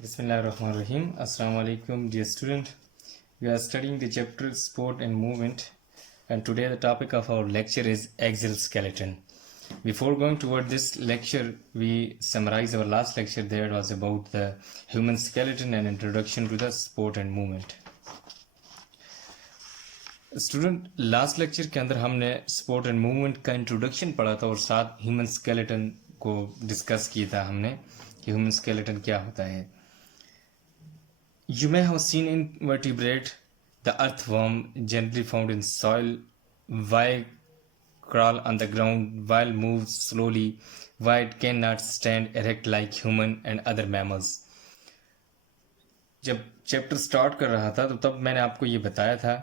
Bismillahirrahmanirrahim. Assalamu alaikum, dear student. We are studying the chapter Sport and Movement, and today the topic of our lecture is axial skeleton. Before going toward this lecture, we summarize our last lecture. There was about the human skeleton and introduction to the sport and movement. Student last lecture के अंदर हमने sport and movement का introduction पढ़ा था और साथ human skeleton को discuss किया था हमने कि ह्यूमन स्केलेटन क्या होता है. You may have seen invertebrate, the earthworm generally found in soil, why crawl on the ground while moves slowly, why it cannot stand erect like human and other mammals. जब chapter start कर रहा था तो तब मैंने आपको ये बताया था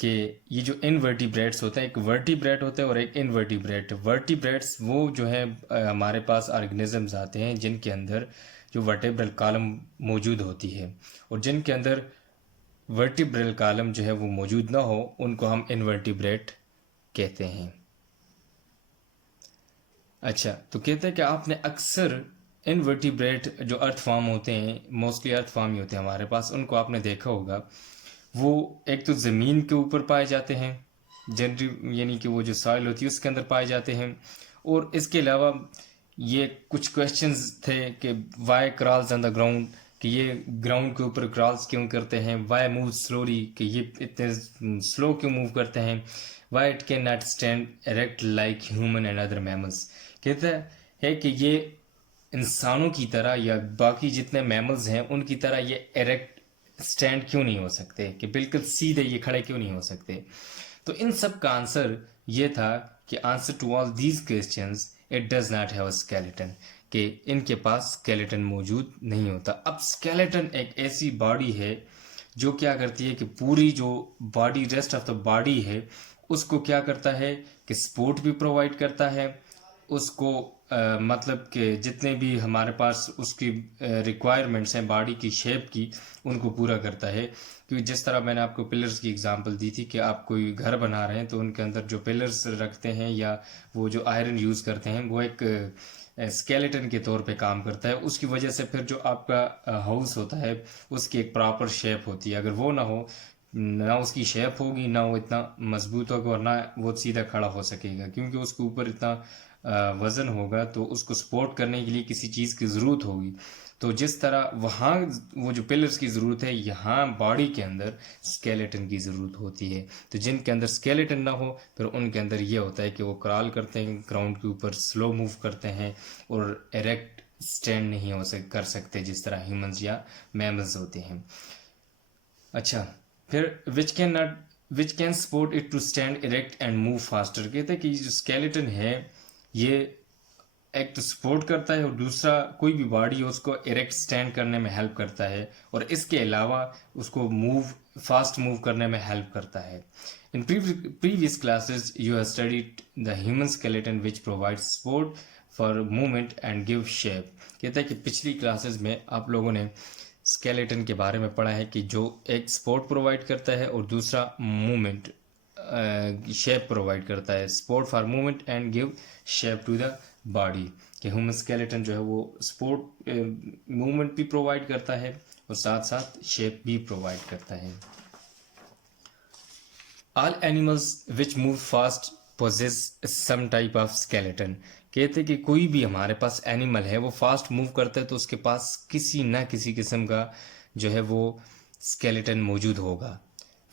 कि ये जो इनवर्टिब्रेट्स होते हैं, एक वर्टिब्रेट होता है और एक इनवर्टिब्रेट. वर्टिब्रेट्स वो जो है हमारे पास ऑर्गेनिजम्स आते हैं जिनके अंदर जो वर्टेब्रल कॉलम मौजूद होती है, और जिनके अंदर वर्टिब्रल कॉलम जो है वो मौजूद ना हो उनको हम इनवर्टिब्रेट कहते हैं. अच्छा, तो कहते हैं कि आपने अक्सर इनवर्टिब्रेट जो अर्थ फॉर्म होते हैं, मोस्टली अर्थ फॉर्म ही होते हैं हमारे पास, उनको आपने देखा होगा. वो एक तो ज़मीन के ऊपर पाए जाते हैं जनरली, यानी कि वो जो सॉइल होती है उसके अंदर पाए जाते हैं. और इसके अलावा ये कुछ क्वेश्चंस थे कि why crawls on the ground, कि ये ग्राउंड के ऊपर क्रॉल्स क्यों करते हैं. वाई मूव स्लोली, कि ये इतने स्लो क्यों मूव करते हैं. Why it can not stand erect like human and other mammals. कहता है कि ये इंसानों की तरह या बाकी जितने मैमल्स हैं उनकी तरह ये एरेक्ट स्टैंड क्यों नहीं हो सकते, कि बिल्कुल सीधे ये खड़े क्यों नहीं हो सकते. तो इन सब का आंसर ये था कि answer to all these questions, it does not have a skeleton, कि इनके पास स्केलेटन मौजूद नहीं होता. अब स्केलेटन एक ऐसी बॉडी है जो क्या करती है कि पूरी जो body, rest of the body है, उसको क्या करता है कि सपोर्ट भी प्रोवाइड करता है उसको. मतलब कि जितने भी हमारे पास उसकी रिक्वायरमेंट्स हैं बॉडी की शेप की, उनको पूरा करता है. क्योंकि जिस तरह मैंने आपको पिलर्स की एग्जांपल दी थी कि आप कोई घर बना रहे हैं तो उनके अंदर जो पिलर्स रखते हैं या वो जो आयरन यूज़ करते हैं वो एक स्केलेटन के तौर पे काम करता है. उसकी वजह से फिर जो आपका हाउस होता है उसकी एक प्रॉपर शेप होती है. अगर वो ना हो, ना उसकी शेप होगी, ना वो इतना मजबूत होगा और ना वो सीधा खड़ा हो सकेगा, क्योंकि उसके ऊपर इतना वज़न होगा तो उसको सपोर्ट करने के लिए किसी चीज़ की ज़रूरत होगी. तो जिस तरह वहाँ वो जो पिलर्स की ज़रूरत है, यहाँ बॉडी के अंदर स्केलेटन की ज़रूरत होती है. तो जिनके अंदर स्केलेटन ना हो फिर उनके अंदर ये होता है कि वो क्रॉल करते हैं ग्राउंड के ऊपर, स्लो मूव करते हैं और एरेक्ट स्टैंड नहीं कर सकते जिस तरह ह्यूमंस या मैमल्स होते हैं. अच्छा, फिर which can support it to stand erect and move faster. कहते हैं कि जो स्केलेटन है ये एक तो सपोर्ट करता है और दूसरा कोई भी बॉडी है उसको इरेक्ट स्टैंड करने में हेल्प करता है, और इसके अलावा उसको फास्ट मूव करने में हेल्प करता है. In previous classes you have studied the human skeleton which provides support for movement and give shape. कहता है कि पिछली क्लासेस में आप लोगों ने स्केलेटन के बारे में पढ़ा है कि जो एक सपोर्ट प्रोवाइड करता है और दूसरा मूवमेंट शेप प्रोवाइड करता है. Support for movement and give shape to the body. कि ह्यूमन स्केलेटन जो है वो सपोर्ट मूवमेंट भी प्रोवाइड करता है और साथ साथ शेप भी प्रोवाइड करता है. All animals which move fast possess some type of skeleton. कहते हैं कि कोई भी हमारे पास एनिमल है वो फास्ट मूव करता है तो उसके पास किसी न किसी किस्म का जो है वो स्केलेटन मौजूद होगा.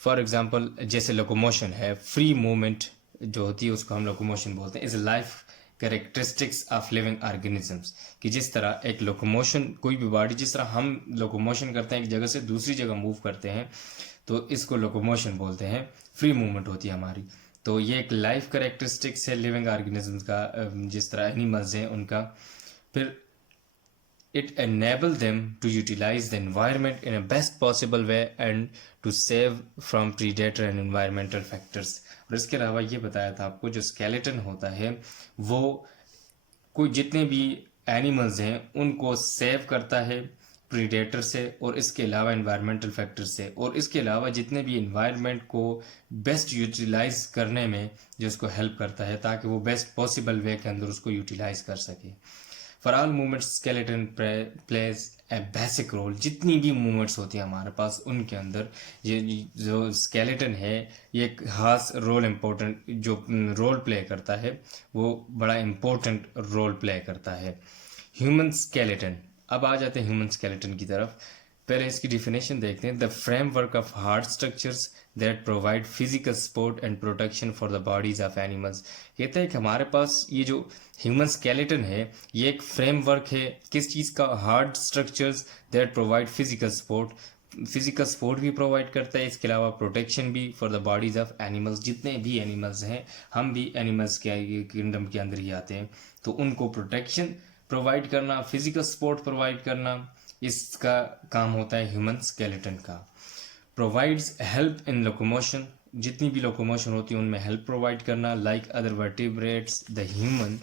फॉर एग्जांपल जैसे लोकोमोशन है, फ्री मूवमेंट जो होती है उसको हम लोकोमोशन बोलते हैं. Is life characteristics of living organisms, कि जिस तरह एक लोकोमोशन, कोई भी बॉडी जिस तरह हम लोकोमोशन करते हैं एक जगह से दूसरी जगह मूव करते हैं तो इसको लोकोमोशन बोलते हैं. फ्री मूवमेंट होती है हमारी. तो ये एक लाइफ कैरेक्टरिस्टिक्स है लिविंग ऑर्गेनिजम्स का, जिस तरह एनिमल्स हैं उनका. फिर it enable them to utilize the environment in a best possible way and to save from predator and environmental factors. और इसके अलावा ये बताया था आपको जो स्केलेटन होता है वो कोई जितने भी एनिमल्स हैं उनको सेव करता है प्रीडेटर से और इसके अलावा इन्वायरमेंटल फैक्टर से, और इसके अलावा जितने भी इन्वायरमेंट को बेस्ट यूटिलाइज करने में जो उसको हेल्प करता है ताकि वो बेस्ट पॉसिबल वे के अंदर उसको यूटिलाइज कर सके. For all movements skeleton plays a basic role. जितनी भी मूवमेंट्स होती हैं हमारे पास उनके अंदर ये जो स्केलेटन है ये एक खास रोल इम्पोर्टेंट जो रोल प्ले करता है वो बड़ा इम्पोर्टेंट रोल प्ले करता है। ह्यूमन स्केलेटन, अब आ जाते हैं ह्यूमन स्केलेटन की तरफ। पहले इसकी डिफिनेशन देखते हैं। The framework of hard structures that provide physical support and protection for the bodies of animals. कहते हैं कि हमारे पास ये जो ह्यूमन स्केलेटन है ये एक फ्रेमवर्क है किस चीज़ का? Hard structures that provide physical support. Physical support भी प्रोवाइड करता है, इसके अलावा प्रोटेक्शन भी for the bodies of animals. जितने भी एनिमल्स हैं, हम भी एनिमल्स के किंगडम के अंदर ही आते हैं, तो उनको प्रोटेक्शन प्रोवाइड करना, फिजिकल सपोर्ट प्रोवाइड करना, इसका काम होता है ह्यूमन स्केलेटन का। प्रोवाइड्स हेल्प इन लोकोमोशन, जितनी भी लोकोमोशन होती है उनमें हेल्प प्रोवाइड करना। Like other vertebrates the human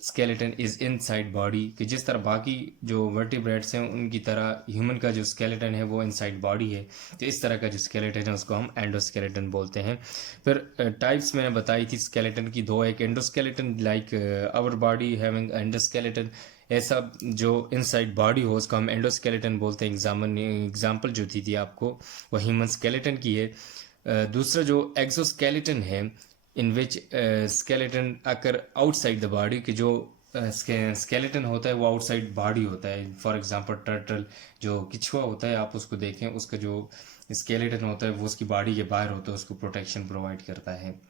skeleton is inside body, कि जिस तरह बाकी जो वर्टिब्रेट्स हैं उनकी तरह ह्यूमन का जो स्केलेटन है वो इनसाइड बॉडी है, तो इस तरह का जो स्केलेटन है उसको हम एंडोस्केलेटन बोलते हैं। फिर टाइप्स मैंने बताई थी स्केलेटन की दो, एक endoskeleton like our body having endoskeleton, ऐसा जो इनसाइड बॉडी हो उसको हम एंडोस्केलेटन बोलते हैं। एग्जाम्पल जो थी आपको वो ह्यूमन स्केलेटन की है। दूसरा जो एक्सोस्केलेटन है in which skeleton occur outside the body, कि जो स्केलेटन होता है वो आउटसाइड बॉडी होता है। फॉर एग्जांपल टर्टल, जो किचुआ होता है आप उसको देखें, उसका जो स्केलेटन होता है वो उसकी बॉडी के बाहर होता है, उसको प्रोटेक्शन प्रोवाइड करता है।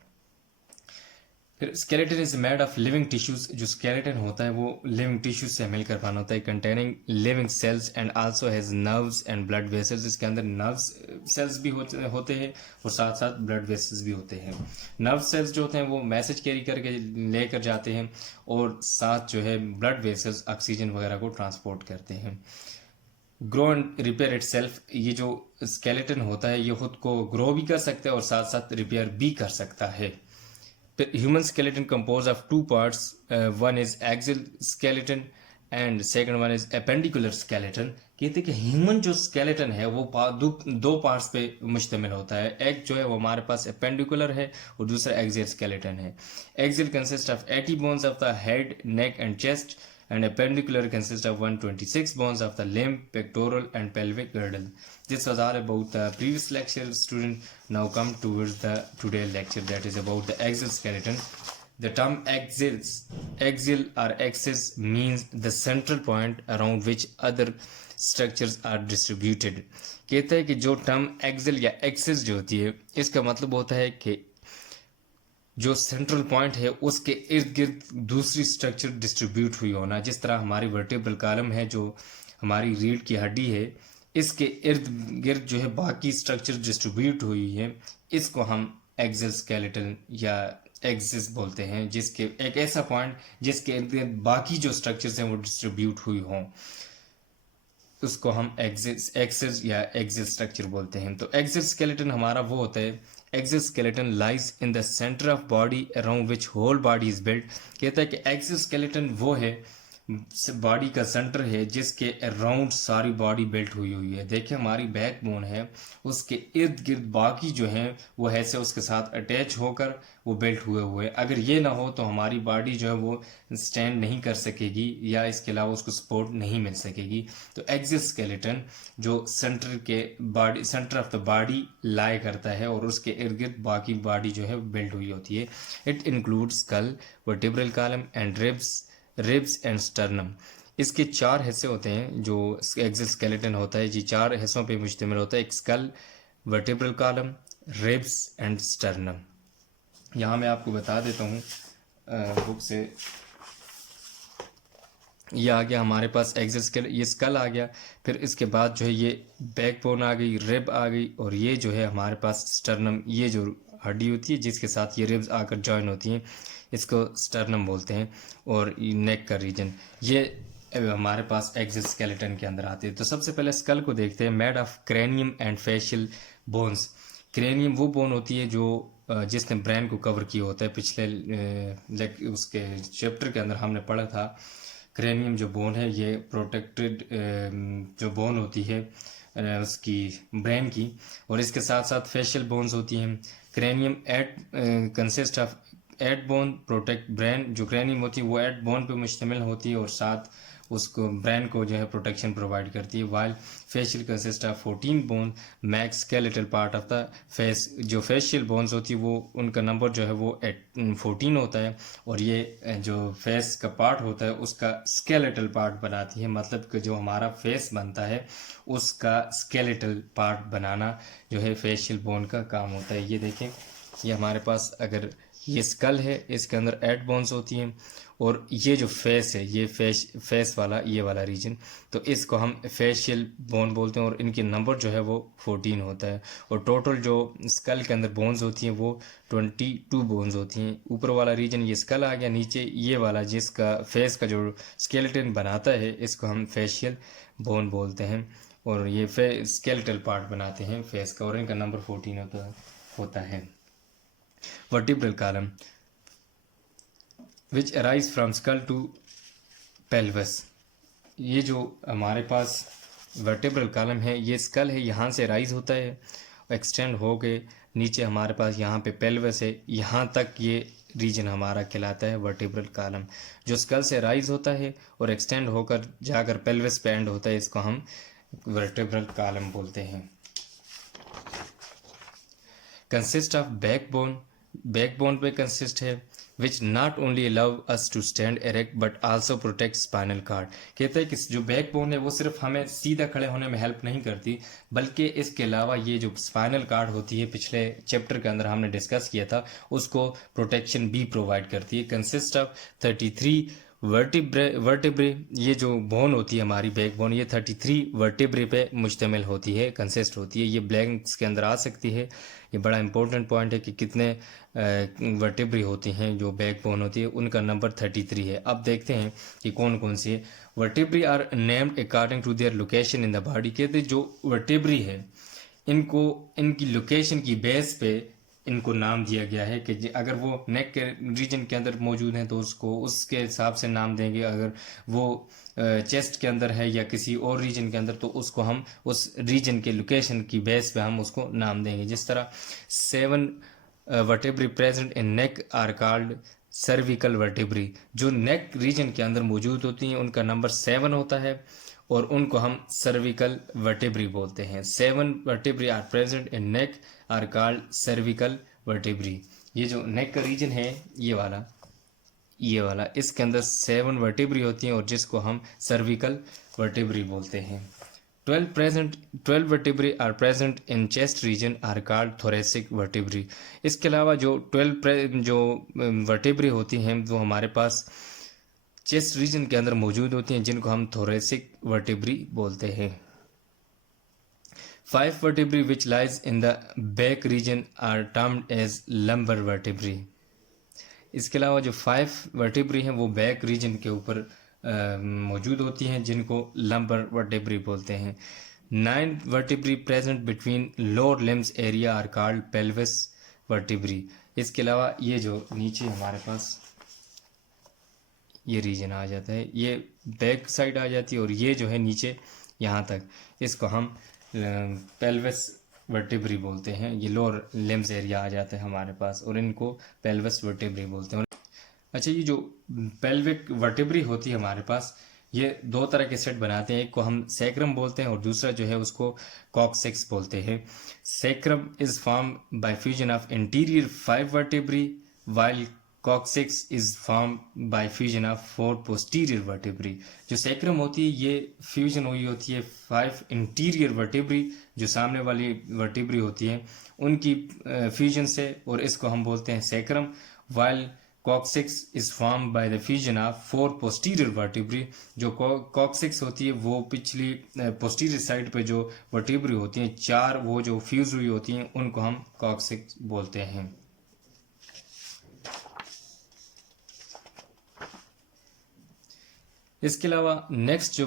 फिर skeleton is made of living tissues, जो स्केलेटन होता है वो लिविंग टिश्यूज से मिलकर बना होता है। Containing living cells and also has nerves and blood vessels, इसके अंदर नर्व्स सेल्स भी होते हैं और साथ साथ ब्लड वेसल्स भी होते हैं। नर्व सेल्स जो होते हैं वो मैसेज कैरी करके लेकर जाते हैं और साथ जो है ब्लड वेसल्स ऑक्सीजन वगैरह को ट्रांसपोर्ट करते हैं। Grow and repair it self, ये जो स्केलेटन होता है ये खुद को ग्रो भी कर सकता है और साथ साथ रिपेयर भी कर सकता है। Human skeleton composed of two parts. One is axial skeleton and second one is appendicular skeleton. कहते हैं कि ह्यूमन जो स्केलेटन है वो दो पार्ट्स पे मुश्तमिल होता है। एक जो है वो हमारे पास एपेंडिकुलर है और दूसरा एक्सियल स्केलेटन है। Axial consist of 80 bones of the head, neck and chest, and appendicular consists of 126 bones of the limb, pectoral and pelvic girdle. This was all about the previous lecture, student. Now come towards the today lecture, that is about the axial skeleton. The term axial or axis means the central point around which other structures are distributed. कहता है कि जो term axial या axis जो होती है इसका मतलब होता है कि जो सेंट्रल पॉइंट है उसके इर्द गिर्द दूसरी स्ट्रक्चर डिस्ट्रीब्यूट हुई होना। जिस तरह हमारी वर्टेब्रल कॉलम है जो हमारी रीढ़ की हड्डी है, इसके इर्द गिर्द जो है बाकी स्ट्रक्चर डिस्ट्रीब्यूट हुई है, इसको हम एक्सियल स्केलेटन या एक्सिस बोलते हैं। जिसके एक ऐसा पॉइंट जिसके इर्द गिर्द बाकी जो स्ट्रक्चर्स हैं वो डिस्ट्रीब्यूट हुई हों, उसको हम एक्सिस या एक्सियल स्ट्रक्चर बोलते हैं। तो एक्सियल स्केलेटन हमारा वो होता है, axial skeleton lies in the centre of body around which whole body is built. कहता है कि एक्सियल स्केलेटन वो है बॉडी का सेंटर है जिसके अराउंड सारी बॉडी बिल्ट हुई हुई है। देखिए हमारी बैक बोन है, उसके इर्द गिर्द बाकी जो हैं वो ऐसे उसके साथ अटैच होकर वो बिल्ट हुए हुए। अगर ये ना हो तो हमारी बॉडी जो है वो स्टैंड नहीं कर सकेगी या इसके अलावा उसको सपोर्ट नहीं मिल सकेगी। तो एक्सियल स्केलेटन जो सेंटर ऑफ द बॉडी लाई करता है और उसके इर्द गिर्द बाकी बॉडी जो है बिल्ट हुई होती है। It includes skull, vertebral column and ribs and sternum. इसके चार हिस्से होते हैं जो एक्सियल स्केलेटन होता है, जी चार हिस्सों पे मुश्तमिल होता है। एक skull, vertebral column, ribs and sternum. यहाँ मैं आपको बता देता हूँ बुक से, ये आ गया हमारे पास एक्सियल स्केल, ये स्कल आ गया। फिर इसके बाद जो है ये बैकबोन आ गई, रिब आ गई, और ये जो है हमारे पास स्टर्नम, ये जो हड्डी होती है जिसके साथ ये रिब्स आकर जॉइन होती हैं, इसको स्टर्नम बोलते हैं। और नेक का रीजन ये हमारे पास एक्सियल स्केलेटन के अंदर आते हैं। तो सबसे पहले स्कल को देखते हैं। Made of cranium and facial bones. Cranium वो बोन होती है जो जिसने ब्रेन को कवर किया होता है। पिछले उसके चैप्टर के अंदर हमने पढ़ा था क्रेनियम जो बोन है ये प्रोटेक्टेड जो बोन होती है उसकी ब्रेन की, और इसके साथ साथ फेशियल बोन्स होती हैं। Cranium consist of eight bone protect brain, जो क्रैनियम होती है वो एट बोन पे मुश्तमिल होती है और साथ उसको ब्रेन को जो है प्रोटेक्शन प्रोवाइड करती है। While facial consist of 14 bone max skeletal part of the face, जो फेशियल बोन्स होती है वो उनका नंबर जो है वो 14 होता है और ये जो फेस का पार्ट होता है उसका स्केलेटल पार्ट बनाती है। मतलब कि जो हमारा फेस बनता है उसका स्केलेटल पार्ट बनाना जो है फेशियल बोन का काम होता है। ये देखें, ये हमारे पास अगर ये स्कल है, इसके अंदर एट बोन्स होती हैं और ये जो फेस है, ये फेस वाला ये वाला रीजन, तो इसको हम फेशियल बोन बोलते हैं और इनकी नंबर जो है वो 14 होता है। और टोटल जो स्कल के अंदर बोन्स होती हैं वो 22 बोन्स होती हैं। ऊपर वाला रीजन ये स्कल आ गया, नीचे ये वाला जिसका फेस का जो स्केलेटन बनाता है इसको हम फेशियल बोन बोलते हैं और ये स्केलेटल पार्ट बनाते हैं फेस का और इनका नंबर 14 होता है। Vertebral column which arise from skull to pelvis, ये जो हमारे पास वर्टिब्रल कॉलम है ये स्कल है, यहाँ से राइज होता है एक्सटेंड हो के नीचे हमारे पास यहाँ पे पेल्वस है, यहाँ तक ये रीजन हमारा कहलाता है वर्टिब्रल कॉलम। जो स्कल से राइज होता है और एक्सटेंड होकर जाकर पेल्वस पे एंड होता है इसको हम वर्टिब्रल कॉलम बोलते हैं। कंसिस्ट ऑफ बैकबोन, बैकबोन पे कंसिस्ट है which not only allow us to stand erect but also protect spinal cord. कहते हैं कि जो बैकबोन है वो सिर्फ हमें सीधा खड़े होने में हेल्प नहीं करती बल्कि इसके अलावा ये जो स्पाइनल कार्ड होती है पिछले चैप्टर के अंदर हमने डिस्कस किया था उसको प्रोटेक्शन भी प्रोवाइड करती है। कंसिस्ट ऑफ 33 वर्टिब्रे, ये जो बोन होती है हमारी बैक बोन ये 33 वर्टिब्रे पे मुश्तमिल होती है, कंसिस्ट होती है। ये ब्लैंक्स के अंदर आ सकती है, ये बड़ा इंपॉर्टेंट पॉइंट है कि कितने वर्टिब्रे होती हैं जो बैक बोन होती है, उनका नंबर 33 है। अब देखते हैं कि कौन कौन सी है। Vertebrae are named according to their location in the body. कहते जो वर्टिब्रे है इनको इनकी लोकेशन की बेस पे इनको नाम दिया गया है कि अगर वो नेक के रीजन के अंदर मौजूद हैं तो उसको उसके हिसाब से नाम देंगे, अगर वो चेस्ट के अंदर है या किसी और रीजन के अंदर तो उसको हम उस रीजन के लोकेशन की बेस पे हम उसको नाम देंगे। जिस तरह 7 vertebrae present in neck are called cervical vertebrae, जो नेक रीजन के अंदर मौजूद होती हैं उनका नंबर 7 होता है और उनको हम सर्विकल वर्टेब्री बोलते हैं। 7 vertebrae are present in neck are called cervical vertebrae. ये जो नेक का रीजन है ये वाला इसके अंदर 7 वर्टेब्री होती हैं और जिसको हम सर्विकल वर्टेब्री बोलते हैं। 12 vertebrae are present in chest region are called thoracic vertebrae. इसके अलावा जो 12 वर्टेब्री होती हैं वो हमारे पास चेस्ट रीजन के अंदर मौजूद होती हैं जिनको हम थोरेसिक वर्टेब्री बोलते हैं। 5 vertebrae which lies in the back region are termed as lumbar vertebrae. इसके अलावा जो 5 वर्टेब्री हैं वो बैक रीजन के ऊपर मौजूद होती हैं जिनको लंबर वर्टेब्री बोलते हैं। 9 vertebrae present between lower limbs area are called pelvis vertebrae. इसके अलावा ये जो नीचे हमारे पास ये रीजन आ जाता है, ये बैक साइड आ जाती है और ये जो है नीचे यहाँ तक, इसको हम पेल्विस वर्टेब्री बोलते हैं। ये लोअर लिम्स एरिया आ जाता है हमारे पास और इनको पेल्विस वर्टेब्री बोलते हैं। अच्छा, ये जो पेल्विक वर्टेब्री होती है हमारे पास ये दो तरह के सेट बनाते हैं, एक को हम सैक्रम बोलते हैं और दूसरा जो है उसको कॉक्सिक्स बोलते हैं। Sacrum is form by fusion of interior 5 vertebrae while coccyx is form by fusion of 4 posterior vertebrae. जो सैक्रम होती है ये फ्यूजन हुई होती है 5 इंटीरियर वर्टेब्री जो सामने वाली वर्टेब्री होती है उनकी फ्यूजन से और इसको हम बोलते हैं sacrum. While coccyx is form by the fusion of 4 posterior vertebrae. जो कॉक्सिक्स होती है वो पिछली पोस्टीरियर साइड पे जो वर्टेब्री होती हैं 4 वो जो फ्यूज हुई होती हैं उनको हम कॉक्सिक्स बोलते हैं। इसके अलावा नेक्स्ट जो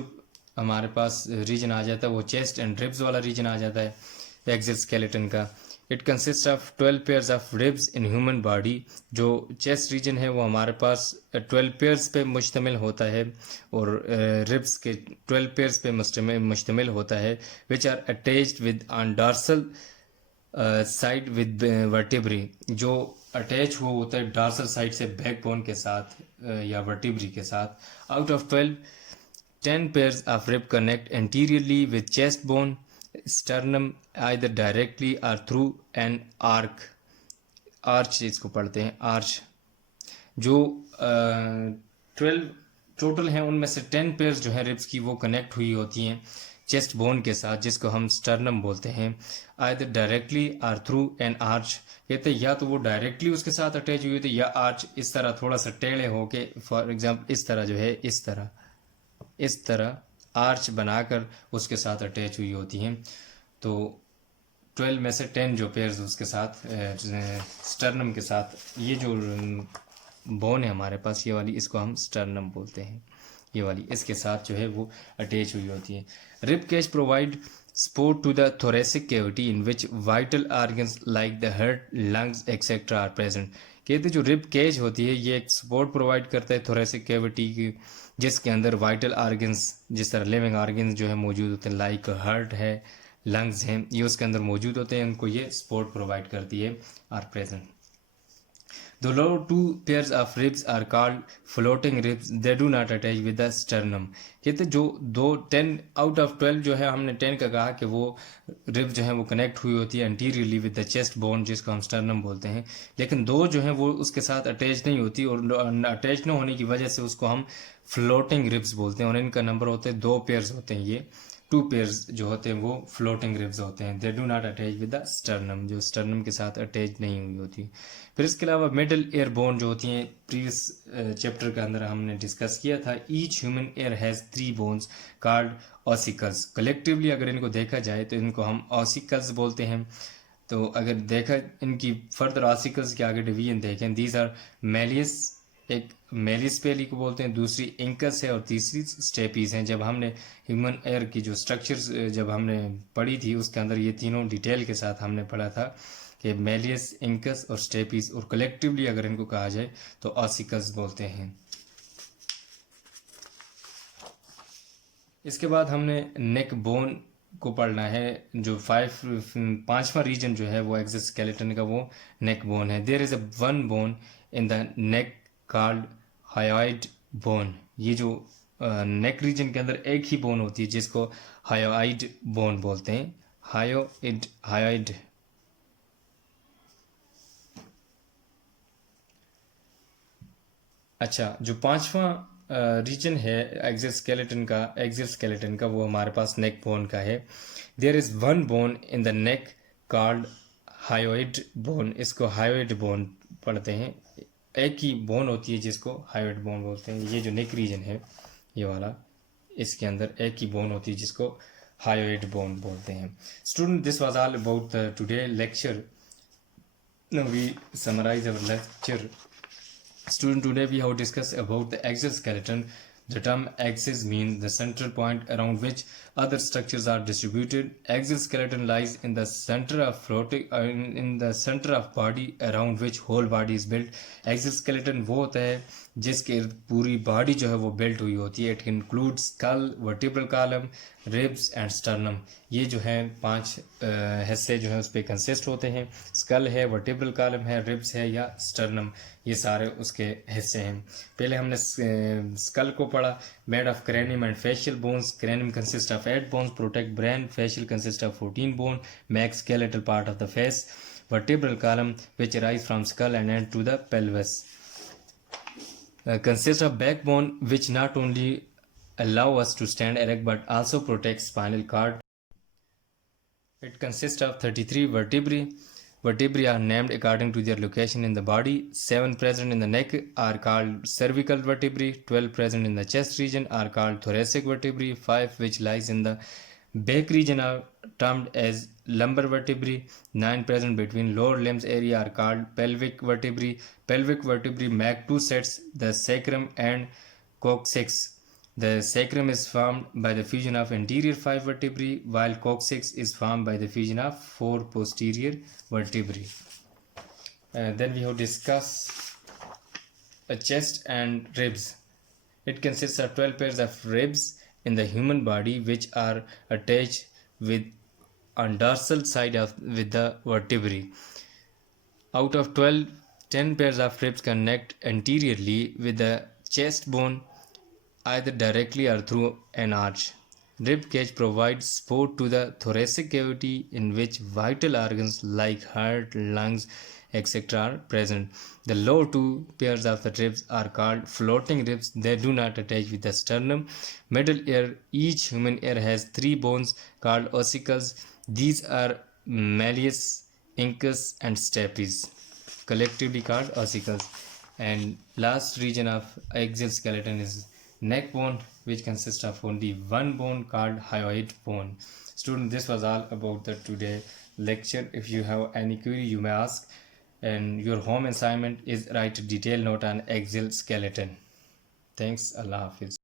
हमारे पास रीजन आ जाता है वो चेस्ट एंड रिब्स वाला रीजन आ जाता है एक्सिल स्केलेटन का। It consist of 12 pairs of ribs in human body. जो चेस्ट रीजन है वो हमारे पास 12 पेयर्स पे मुश्तमिल होता है और रिब्स के 12 पेयर्स पे मुश्तमिल होता है which are attached with on dorsal side with vertebrae, जो अटैच हुआ होता है डॉर्सल साइड से बैकबोन के साथ या वर्टिब्री के साथ। Out of 12, 10 pairs of rib connect anteriorly with chest bone, sternum, either directly or through an arch इसको पढ़ते हैं आर्च। जो 12 टोटल हैं उनमें से 10 पेयर्स जो है रिब्स की वो कनेक्ट हुई होती हैं चेस्ट बोन के साथ, जिसको हम स्टर्नम बोलते हैं। आइदर डायरेक्टली और थ्रू एन आर्च, कहते हैं या तो वो डायरेक्टली उसके साथ अटैच हुई होती है या आर्च इस तरह थोड़ा सा टेढ़े होके, फॉर एग्जांपल इस तरह जो है इस तरह आर्च बनाकर उसके साथ अटैच हुई होती हैं। तो 12 में से 10 जो पेयर्स उसके साथ स्टर्नम के साथ, ये जो बोन है हमारे पास ये वाली, इसको हम स्टर्नम बोलते हैं, ये वाली इसके साथ जो है वो अटैच हुई होती है। Rib cage provide support to the thoracic cavity in which vital organs like the heart, lungs etc are present। कहते जो रिब केज होती है ये एक सपोर्ट प्रोवाइड करता है thoracic cavity की, जिसके अंदर वाइटल ऑर्गन्स जिस तरह लिविंग ऑर्गन्स जो है मौजूद होते हैं, लाइक हार्ट है, लंग्स हैं, ये उसके अंदर मौजूद होते हैं, उनको ये सपोर्ट प्रोवाइड करती है are present. The lower two pairs of ribs are called floating ribs. They do not attach with the sternum। कहते जो 10 आउट ऑफ 12 जो है, हमने 10 का कहा कि वो रिब जो है वो कनेक्ट हुई होती है anteriorly with the chest bone, जिसको हम स्टर्नम बोलते हैं, लेकिन 2 जो है वो उसके साथ अटैच नहीं होती, और अटैच न होने की वजह से उसको हम फ्लोटिंग रिब्स बोलते हैं, और इनका नंबर होते हैं 2 पेयर्स होते हैं। ये 2 पेयर्स जो होते हैं वो फ्लोटिंग रिब्स होते हैं। They do not attach with the sternum, जो स्टर्नम के साथ अटैच नहीं हुई होती। फिर इसके अलावा मिडल एयर बोन जो होती हैं, प्रीवियस चैप्टर के अंदर हमने डिस्कस किया था। Each human air has 3 bones called ossicles. Collectively अगर इनको देखा जाए तो इनको हम ऑसिकल्स बोलते हैं। तो अगर देखा इनकी फर्दर ऑसिकल्स के आगे डिवीजन देखें, दीज आर मेलियस, एक मेलिस पेली को बोलते हैं, दूसरी इंकस है और तीसरी स्टेपीज हैं। जब हमने ह्यूमन एयर की जो स्ट्रक्चर्स जब हमने पढ़ी थी उसके अंदर ये तीनों डिटेल के साथ हमने पढ़ा था कि मेलियस, इंकस और स्टेपीज, और कलेक्टिवली अगर इनको कहा जाए तो ऑसिकल्स बोलते हैं। इसके बाद हमने नेक बोन को पढ़ना है, जो 5वां रीजन जो है वो एक्सोस्केलेटन का वो नेक बोन है। There is a one bone in the neck called hyoid bone. ये जो नेक रीजन के अंदर एक ही बोन होती है जिसको हायोइड बोन बोलते हैं। हायोइड। अच्छा, जो 5वां रीजन है एक्सोस्केलेटन का वो हमारे पास नेक बोन का है। There is one bone in the neck called hyoid bone. इसको हायोइड बोन पढ़ते हैं। एक ही बोन होती है जिसको हायोइड बोन बोलते हैं। ये जो नेक रीजन है ये वाला, इसके अंदर एक ही बोन होती है जिसको हायोइड बोन बोलते हैं। Student, this was all about today lecture. Now we summarize our lecture. Student, today we have discussed about the exoskeleton. The term axis means the central point around which other structures are distributed. Exoskeleton lies in the center of floating in the center of body around which whole body is built. Exoskeleton वो होता है जिसके पूरी body जो है वो built हुई होती है। It include skull, vertebral column, ribs and sternum. ये जो है 5 हिस्से जो है उस पर कंसिस्ट होते हैं। स्कल है, वर्टिब्रल कॉलम है, रिब्स है या स्टर्नम, ये सारे उसके हिस्से हैं। पहले हमने स्कल को पढ़ा। Made of cranium and facial bones. Cranium consists of 8 bones protect brain. Facial consists of 14 bone make skeletal part of the face. Vertebral column which arise from skull and end to the pelvis. Consists of backbone which not only allow us to stand erect but also protects spinal cord. It consists of 33 vertebrae. Vertebrae are named according to their location in the body. 7 present in the neck are called cervical vertebrae. 12 present in the chest region are called thoracic vertebrae. 5 which lies in the back region are termed as lumbar vertebrae. 9 present between lower limbs area are called pelvic vertebrae. Pelvic vertebrae make 2 sets, the sacrum and coccyx. The sacrum is formed by the fusion of anterior 5 vertebrae, while coccyx is formed by the fusion of 4 posterior vertebrae. Then we have discussed a chest and ribs. It consists of 12 pairs of ribs in the human body which are attached with on dorsal side with the vertebrae. Out of 12, 10 pairs of ribs connect anteriorly with the chest bone, either directly or through an arch. Rib cage provides support to the thoracic cavity in which vital organs like heart, lungs, etc. are present. The lower two pairs of the ribs are called floating ribs. They do not attach with the sternum. Middle ear. Each human ear has three bones called ossicles. These are malleus, incus, and stapes, collectively called ossicles. And last region of axial skeleton is neck bone, which consists of only one bone called hyoid bone. Student, this was all about the today lecture. If you have any query, you may ask, and your home assignment is write a detailed note on axial skeleton. Thanks. Allah Hafiz.